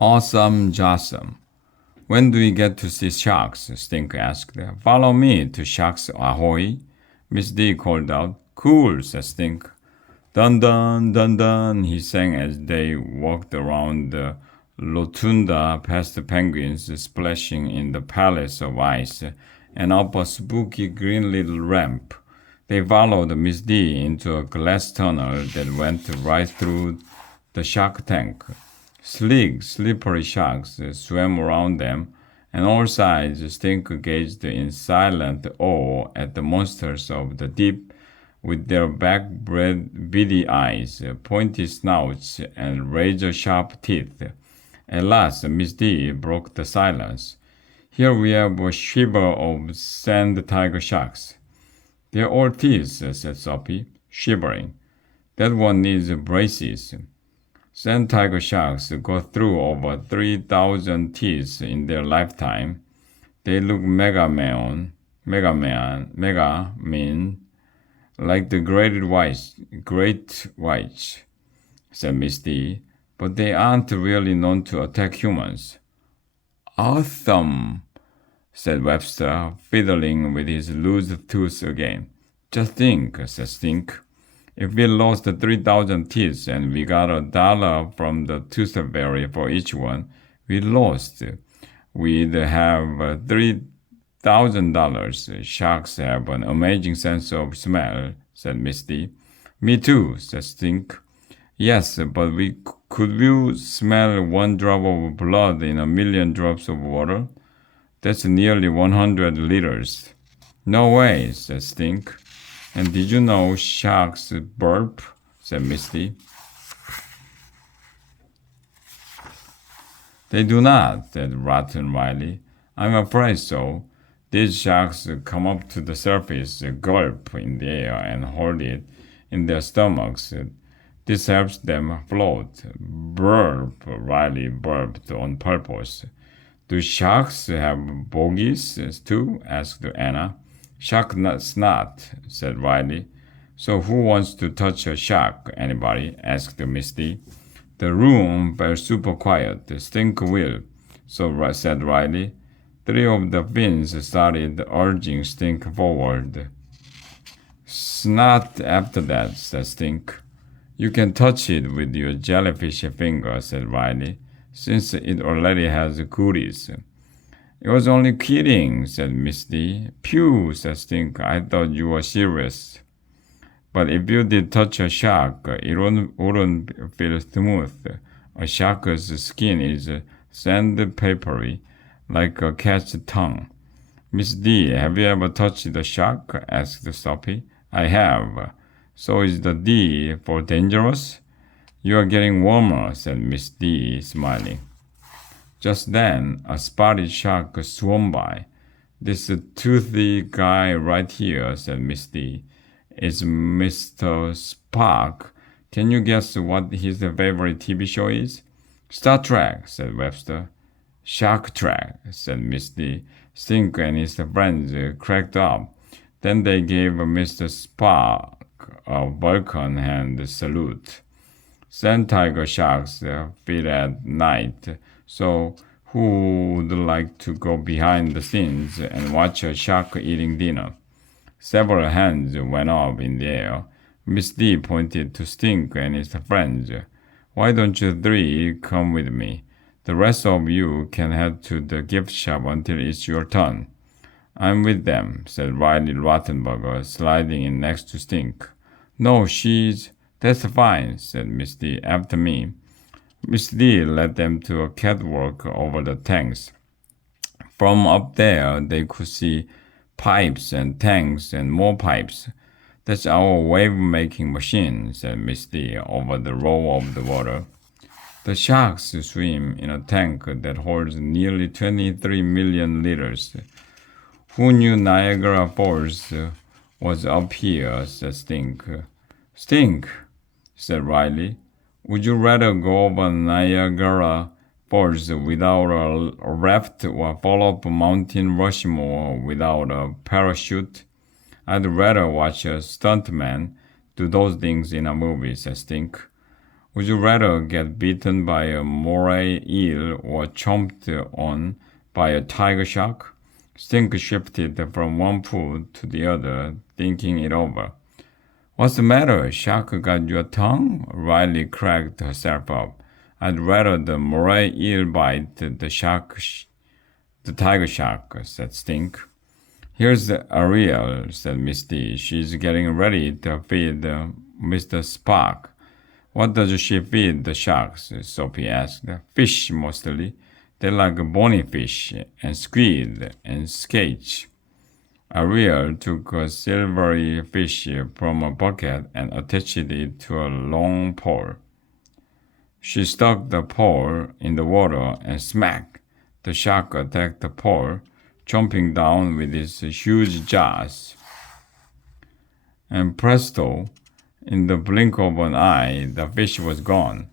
Awesome, Jossum. When do we get to see sharks? Stink asked. Follow me to Sharks Ahoy. Miss D called out. Cool, said Stink. Dun dun dun dun, he sang as they walked around the rotunda past the penguins splashing in the palace of ice and up a spooky green little ramp. They followed Miss D into a glass tunnel that went right through the shark tank. Sleek, slippery sharks swam around them, and all sides Stink gazed in silent awe at the monsters of the deep with their backbred beady eyes, pointy snouts, and razor-sharp teeth. At last, Miss D broke the silence. Here we have a shiver of sand tiger sharks. They're all teeth, said Sophie, shivering. That one needs braces. Sand tiger sharks go through over 3,000 teeth in their mega mega mean, like the great whites, said Miss D, but they aren't really known to attack humans. Awesome, said Webster, fiddling with his loose tooth again. Just think, said Stink. If we lost 3,000 teeth and we got $1 from the tooth fairy for each one we lost, we'd have $3,000. Sharks have an amazing sense of smell, said Misty. Me too, said Stink. Yes, but could we smell one drop of blood in a million drops of water? That's nearly 100 liters. No way, said Stink. And did you know sharks burp? Said Misty. They do not, said Rotten Riley. I'm afraid so. These sharks come up to the surface, gulp in the air, and hold it in their stomachs. This helps them float. Burp, Riley burped on purpose. Do sharks have bogies too? Asked Anna. Shark snot, said Riley. So who wants to touch a shark? Anybody? Asked Misty. The room felt super quiet. Stink will. So said Riley. 3 of the fins started urging Stink forward. Snot after that, said Stink. You can touch it with your jellyfish finger, said Riley, since it already has goodies. It was only kidding, said Misty. Phew, said Stink. I thought you were serious. But if you did touch a shark, it wouldn't feel smooth. A shark's skin is sandpapery, like a cat's tongue. Miss D, have you ever touched a shark? Asked Sophie. I have. So is the D for dangerous? You are getting warmer, said Miss D, smiling. Just then, a spotted shark swam by. This toothy guy right here, said Miss D, is Mr. Spark. Can you guess what his favorite TV show is? Star Trek, said Webster. Shark Trek, said Miss D. Stink and his friends cracked up. Then they gave Mr. Spark a Vulcan hand salute. Sand tiger sharks feed at night, so who would like to go behind the scenes and watch a shark eating dinner? Several hands went up in the air. Miss D pointed to Stink and his friends. Why don't you 3 come with me? The rest of you can head to the gift shop until it's your turn. I'm with them, said Riley Rottenberger, sliding in next to Stink. No, That's fine, said Miss D. After me. Miss D led them to a catwalk over the tanks. From up there, they could see pipes and tanks and more pipes. That's our wave-making machine, said Miss D over the roll of the water. The sharks swim in a tank that holds nearly 23 million liters. Who knew Niagara Falls was up here, said Stink. Stink, said Riley. Would you rather go over Niagara Falls without a raft or fall up Mountain Rushmore without a parachute? I'd rather watch a stuntman do those things in a movie, said Stink. Would you rather get bitten by a moray eel or chomped on by a tiger shark? Stink shifted from one foot to the other, thinking it over. What's the matter? Shark got your tongue? Riley cracked herself up. I'd rather the moray eel bite the tiger shark, said Stink. Here's Ariel, said Misty. She's getting ready to feed Mr. Spark. What does she feed the sharks? Sophie asked. Fish, mostly. They like bony fish and squid and skate. Ariel took a silvery fish from a bucket and attached it to a long pole. She stuck the pole in the water and smack! The shark attacked the pole, jumping down with its huge jaws. And presto, in the blink of an eye, the fish was gone.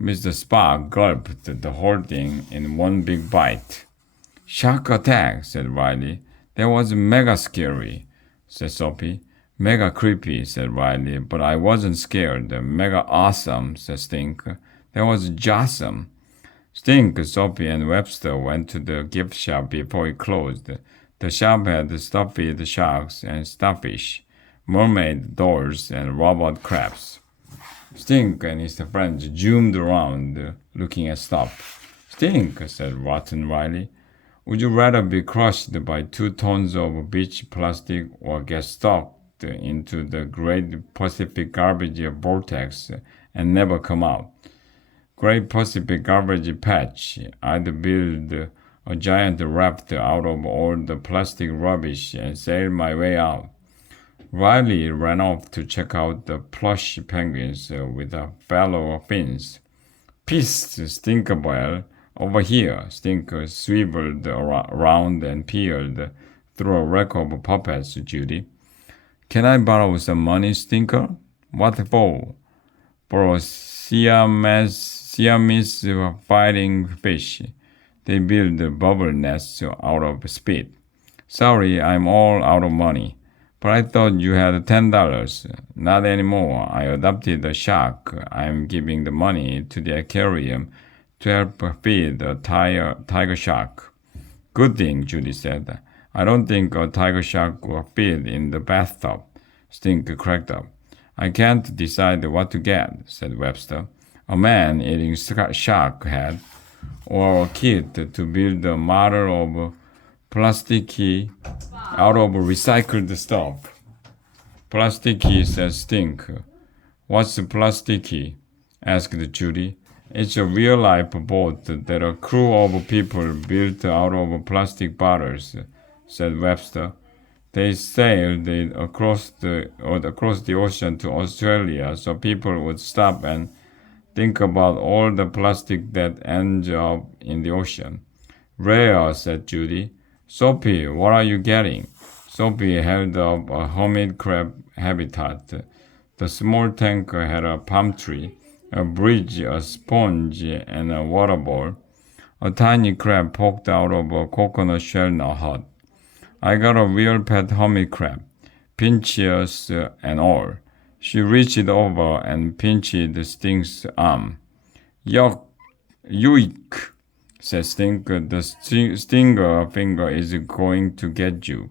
Mr. Spark gulped the whole thing in one big bite. Shark attack, said Riley. That was mega scary, said Sophie. Mega creepy, said Riley, but I wasn't scared. Mega awesome, said Stink. That was jawsome. Stink, Sophie, and Webster went to the gift shop before it closed. The shop had stuffed sharks and starfish, mermaid dolls, and robot crabs. Stink and his friends zoomed around, looking at stuff. Stink, said Rotten Riley. Would you rather be crushed by 2 tons of beach plastic or get sucked into the Great Pacific Garbage Vortex and never come out? Great Pacific Garbage Patch. I'd build a giant raft out of all the plastic rubbish and sail my way out. Riley ran off to check out the plush penguins with a fellow fins. Peace, Stinkerbell. Over here, Stinker swiveled around and peered through a rack of puppets, Judy. Can I borrow some money, Stinker? What for? For a Siamese fighting fish. They build bubble nests out of spit. Sorry, I'm all out of money. But I thought you had $10. Not anymore. I adopted a shark. I'm giving the money to the aquarium to help feed a tiger shark. Good thing, Judy said. I don't think a tiger shark will feed in the bathtub. Stink cracked up. I can't decide what to get, said Webster. A man eating shark head, or a kid to build a model of plasticky out of recycled stuff. Plasticky, said Stink. What's plasticky? Asked Judy. It's a real-life boat that a crew of people built out of plastic bottles, said Webster. They sailed it across the ocean to Australia so people would stop and think about all the plastic that ends up in the ocean. Rare, said Judy. Sophie, what are you getting? Sophie held up a hermit crab habitat. The small tank had a palm tree, a bridge, a sponge, and a water ball. A tiny crab poked out of a coconut shell hut. I got a real pet hermit crab, pinchers and all. She reached over and pinched Stink's arm. Yuck, yoik, said Stink. The stinger finger is going to get you.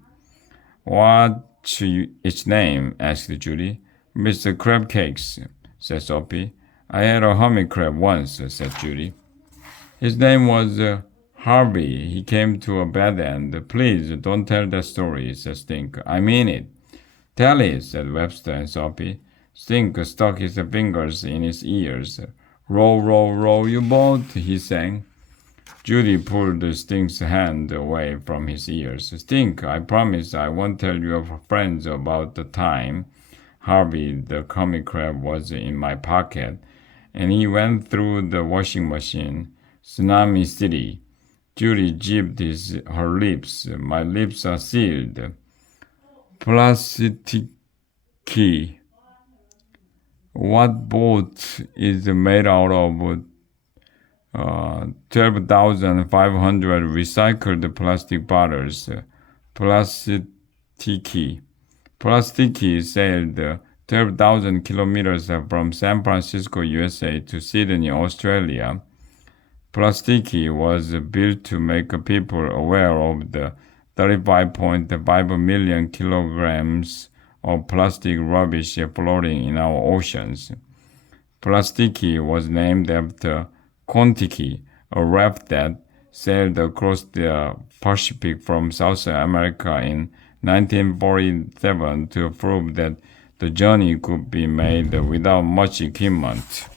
What's its name? Asked Judy. Mr. Crabcakes, said Sophie. I had a hermit crab once, said Judy. His name was Harvey. He came to a bad end. Please, don't tell that story, said Stink. I mean it. Tell it, said Webster and Sophie. Stink stuck his fingers in his ears. Row, row, row your boat, he sang. Judy pulled Stink's hand away from his ears. Stink, I promise I won't tell your friends about the time Harvey the comic crab was in my pocket, and he went through the washing machine. Tsunami City. Judy jibbed her lips. My lips are sealed. Plasticky. What boat is made out of 12,500 recycled plastic bottles? Plasticky. Plasticky sailed to 12,000 kilometers from San Francisco, USA to Sydney, Australia. Plastiki was built to make people aware of the 35.5 million kilograms of plastic rubbish floating in our oceans. Plastiki was named after Kontiki, a raft that sailed across the Pacific from South America in 1947 to prove that the journey could be made without much equipment.